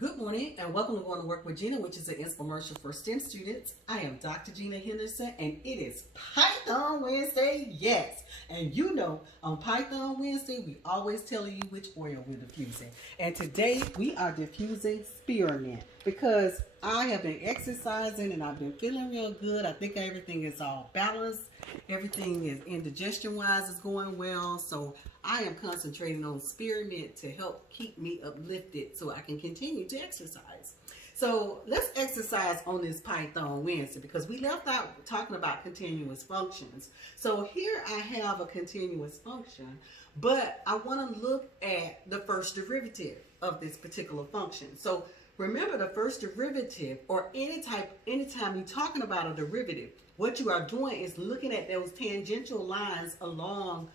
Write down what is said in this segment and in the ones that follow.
Good morning and welcome to Going to Work with Gena, which is an infomercial for STEM students. I am Dr. Gena Henderson and it is Python Wednesday, yes. And you know, on Python Wednesday, we always tell you which oil we're diffusing. And today we are diffusing Spearmint because I have been exercising and I've been feeling real good. I think everything is all balanced. Everything is indigestion-wise is going well. So I am concentrating on Spearmint to help keep me uplifted so I can continue to exercise. So let's exercise on this Python Wednesday because we left out talking about continuous functions. So here I have a continuous function, but I want to look at the first derivative of this particular function. So remember, the first derivative, or anytime you're talking about a derivative, what you are doing is looking at those tangential lines along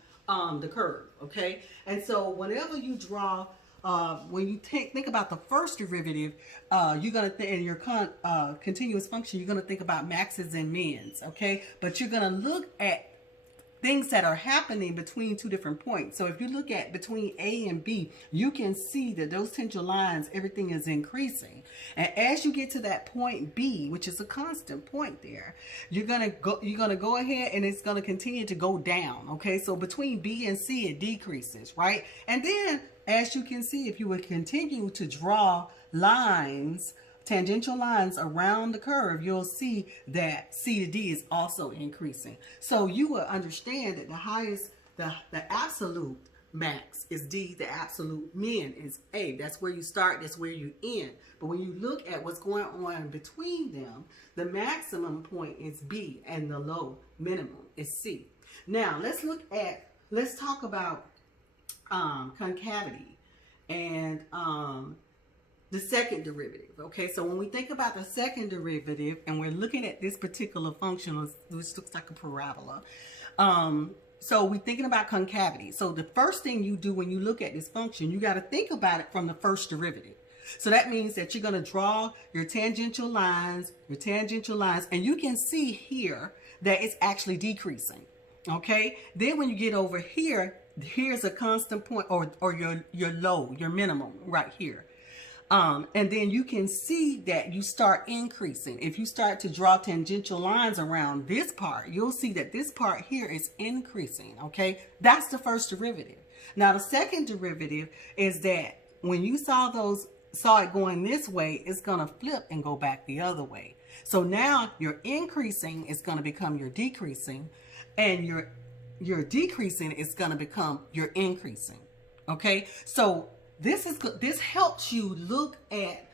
the curve, okay? And so whenever you draw, when you think about the first derivative, you're going to think in your continuous function, you're going to think about maxes and mins, okay? But you're going to look at things that are happening between two different points. So if you look at between A and B, you can see that those tangential lines, everything is increasing. And as you get to that point B, which is a constant point there, you're gonna go ahead and it's gonna continue to go down. Okay, so between B and C it decreases, right? And then as you can see, if you would continue to draw lines, tangential lines around the curve, you'll see that C to D is also increasing. So you will understand that the highest, the absolute max is D, the absolute min is A. That's where you start, that's where you end. But when you look at what's going on between them, the maximum point is B and the low minimum is C. Now let's talk about concavity and the second derivative. Okay, so when we think about the second derivative and we're looking at this particular function, which looks like a parabola, so we're thinking about concavity. So the first thing you do when you look at this function, you got to think about it from the first derivative. So that means that you're going to draw your tangential lines, and you can see here that it's actually decreasing. Okay, then when you get over here, here's a constant point, or your low, your minimum right here. And then you can see that you start increasing. If you start to draw tangential lines around this part, you'll see that this part here is increasing, okay? That's the first derivative. Now, the second derivative is that when you saw it going this way, it's going to flip and go back the other way. So now your increasing is going to become your decreasing, and your decreasing is going to become your increasing, okay? So this helps you look at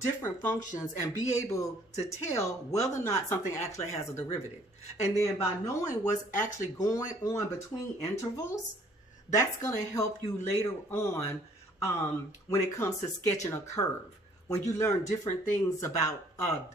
different functions and be able to tell whether or not something actually has a derivative. And then by knowing what's actually going on between intervals, that's going to help you later on when it comes to sketching a curve, when you learn different things about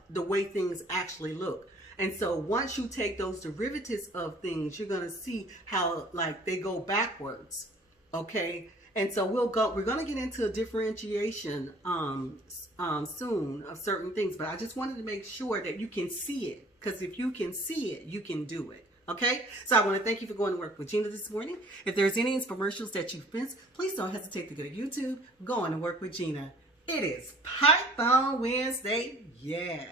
the way things actually look. And so once you take those derivatives of things, you're going to see how like they go backwards, okay? And so we're going to get into a differentiation soon of certain things, but I just wanted to make sure that you can see it, because if you can see it, you can do it. Okay, so I want to thank you for going to work with Gena this morning. If there's any infomercials that you've missed, please don't hesitate to go to YouTube, Going to Work with Gena. It is Python Wednesday, yeah.